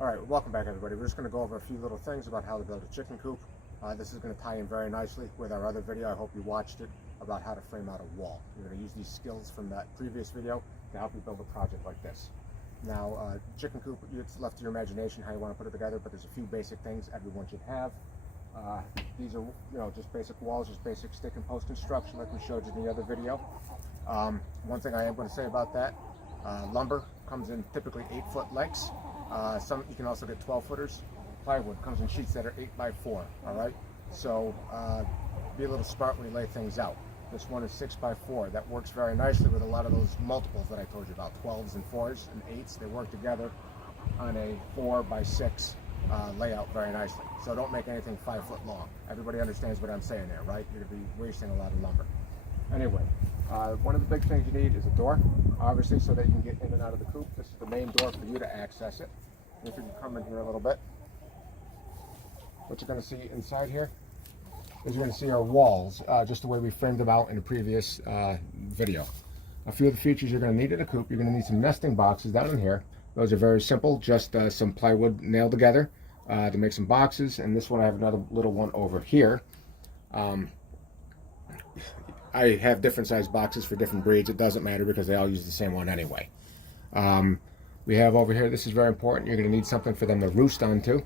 Alright, welcome back everybody. We're just going to go over a few little things about how to build a chicken coop. This is going to tie in very nicely with our other video. I hope you watched it about how to frame out a wall. You're going to use these skills from that previous video to help you build a project like this. Now, chicken coop, it's left to your imagination how you want to put it together, but there's a few basic things everyone should have. These are, just basic walls, just basic stick and post construction like we showed you in the other video. One thing I am going to say about that, lumber comes in typically 8-foot lengths. You can also get 12-footers. Plywood comes in sheets that are 8x4. All right, so be a little smart when you lay things out. This one is 6x4. That works very nicely with a lot of those multiples that I told you about, 12s and 4s and 8s. They work together on a 4x6 layout very nicely. So don't make anything 5 foot long. Everybody understands what I'm saying there, right? You're going to be wasting a lot of lumber. Anyway, one of the big things you need is a door, obviously, so that you can get in and out of the coop. This is the main door for you to access it. If you can come in here a little bit, what you're going to see inside here is you're going to see our walls, just the way we framed them out in the previous video. A few of the features you're going to need in a coop: you're going to need some nesting boxes down in here. Those are very simple, just some plywood nailed together to make some boxes. And this one, I have another little one over here. I have different size boxes for different breeds. It doesn't matter because they all use the same one anyway. We have over here, this is very important, you're going to need something for them to roost onto.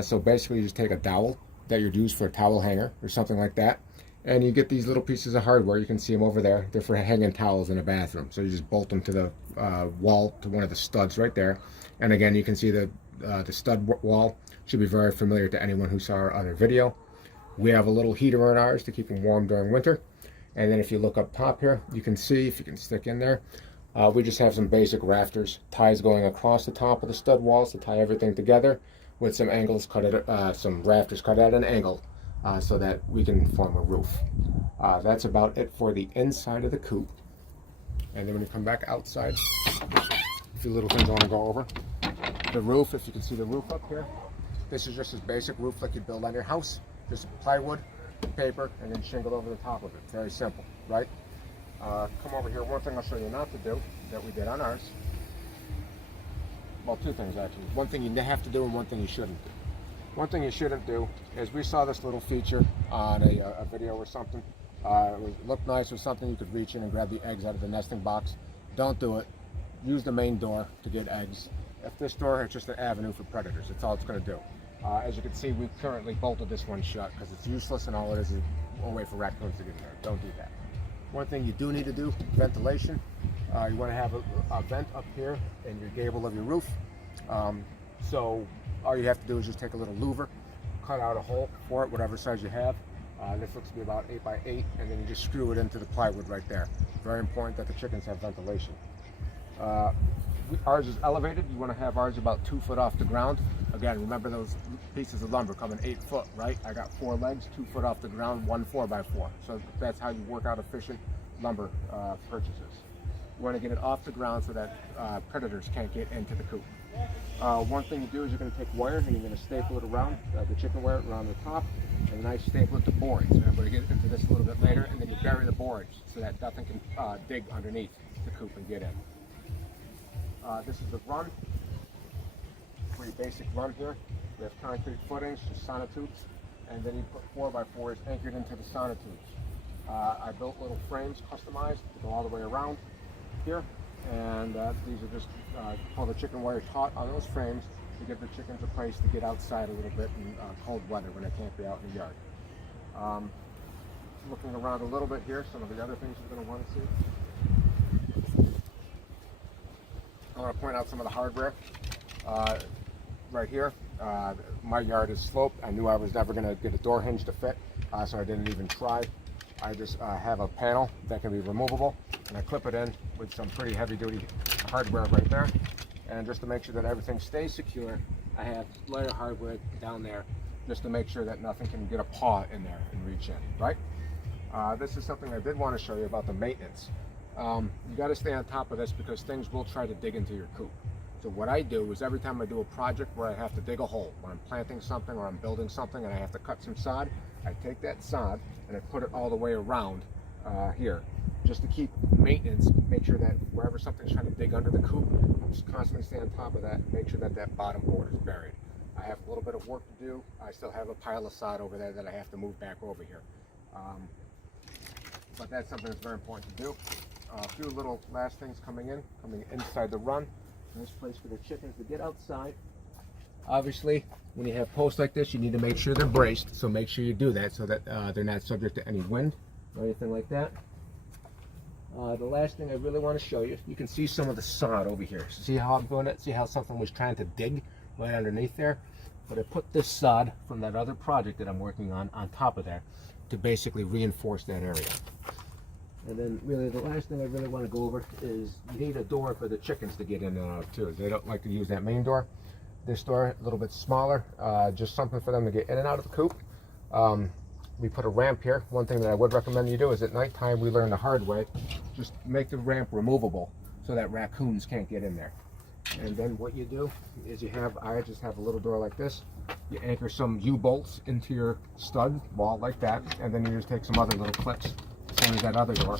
So basically you just take a dowel that you'd use for a towel hanger or something like that, and you get these little pieces of hardware. You can see them over there. They're for hanging towels in a bathroom. So you just bolt them to the wall, to one of the studs right there. And again, you can see the stud wall should be very familiar to anyone who saw our other video. We have a little heater in ours to keep them warm during winter. And then if you look up top here, you can see, if you can stick in there, we just have some basic rafters, ties going across the top of the stud walls to tie everything together, with some angles cut at, some rafters cut at an angle, so that we can form a roof. That's about it for the inside of the coop. And then when you come back outside, a few little things I want to go over. The roof, if you can see the roof up here, this is just a basic roof like you build on your house. Just plywood, paper, and then shingle over the top of it. Very simple, right? Come over here. One thing I'll show you not to do that we did on ours. Well, two things actually. One thing you have to do and one thing you shouldn't do. One thing you shouldn't do is, we saw this little feature on a video or something. It looked nice, with something you could reach in and grab the eggs out of the nesting box. Don't do it. Use the main door to get eggs. If this door is just an avenue for predators, that's all it's going to do. As you can see, we've currently bolted this one shut because it's useless, and all it is a way for raccoons to get in there. Don't do that. One thing you do need to do, ventilation. You want to have a vent up here in your gable of your roof. So all you have to do is just take a little louver, cut out a hole for it, whatever size you have. This looks to be about 8x8, and then you just screw it into the plywood right there. Very important that the chickens have ventilation. Ours is elevated. You want to have ours about 2 foot off the ground. Again, remember those pieces of lumber coming 8 foot, right? I got 4 legs, 2 foot off the ground, 1 4x4. So that's how you work out efficient lumber purchases. You want to get it off the ground so that predators can't get into the coop. One thing you do is you're going to take wire and you're going to staple it around, the chicken wire around the top, and then I staple it to boards. And I'm going to get into this a little bit later, and then you bury the boards so that nothing can dig underneath the coop and get in. This is the run, pretty basic run here. We have concrete footings, just sonotubes, and then you put 4x4s anchored into the sonotubes. I built little frames customized to go all the way around here, and these are just pull the chicken wire taut on those frames to give the chickens a place to get outside a little bit in cold weather when they can't be out in the yard. Looking around a little bit here, some of the other things you're going to want to see. I want to point out some of the hardware right here. My yard is sloped. I knew I was never going to get a door hinge to fit, so I didn't even try. I just have a panel that can be removable, and I clip it in with some pretty heavy-duty hardware right there. And just to make sure that everything stays secure, I have layer hardware down there just to make sure that nothing can get a paw in there and reach in, right? This is something I did want to show you about the maintenance. You got to stay on top of this because things will try to dig into your coop. So what I do is, every time I do a project where I have to dig a hole, when I'm planting something or I'm building something and I have to cut some sod, I take that sod and I put it all the way around here, just to keep maintenance, make sure that wherever something's trying to dig under the coop, just constantly stay on top of that and make sure that that bottom board is buried. I have a little bit of work to do. I still have a pile of sod over there that I have to move back over here. But that's something that's very important to do. A few little last things coming inside the run. Nice place for the chickens to get outside. Obviously, when you have posts like this, you need to make sure they're braced. So make sure you do that so that they're not subject to any wind or anything like that. The last thing I really want to show you, you can see some of the sod over here. See how I'm doing it? See how something was trying to dig right underneath there? But I put this sod from that other project that I'm working on top of there to basically reinforce that area. And then really the last thing I really want to go over is you need a door for the chickens to get in and out too. They don't like to use that main door. This door, a little bit smaller, just something for them to get in and out of the coop. We put a ramp here. One thing that I would recommend you do is at nighttime, we learned the hard way, just make the ramp removable so that raccoons can't get in there. And then what you do is I just have a little door like this. You anchor some U-bolts into your stud wall like that, and then you just take some other little clips, same as that other door,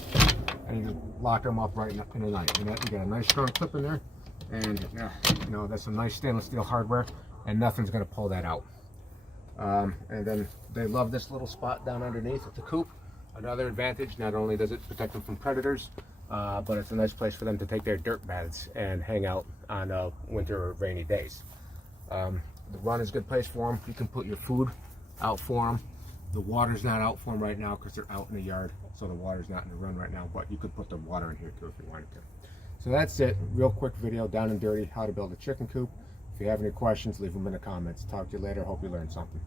and you just lock them up right in the night. And you get a nice strong clip in there, and you know, that's some nice stainless steel hardware, and nothing's going to pull that out. And then they love this little spot down underneath at the coop. Another advantage, not only does it protect them from predators, but it's a nice place for them to take their dirt baths and hang out on winter or rainy days. The run is a good place for them. You can put your food out for them. The water's not out for them right now because they're out in the yard, so the water's not in the run right now, but you could put the water in here too if you wanted to. So that's it. Real quick video, down and dirty, how to build a chicken coop. If you have any questions, leave them in the comments. Talk to you later. Hope you learned something.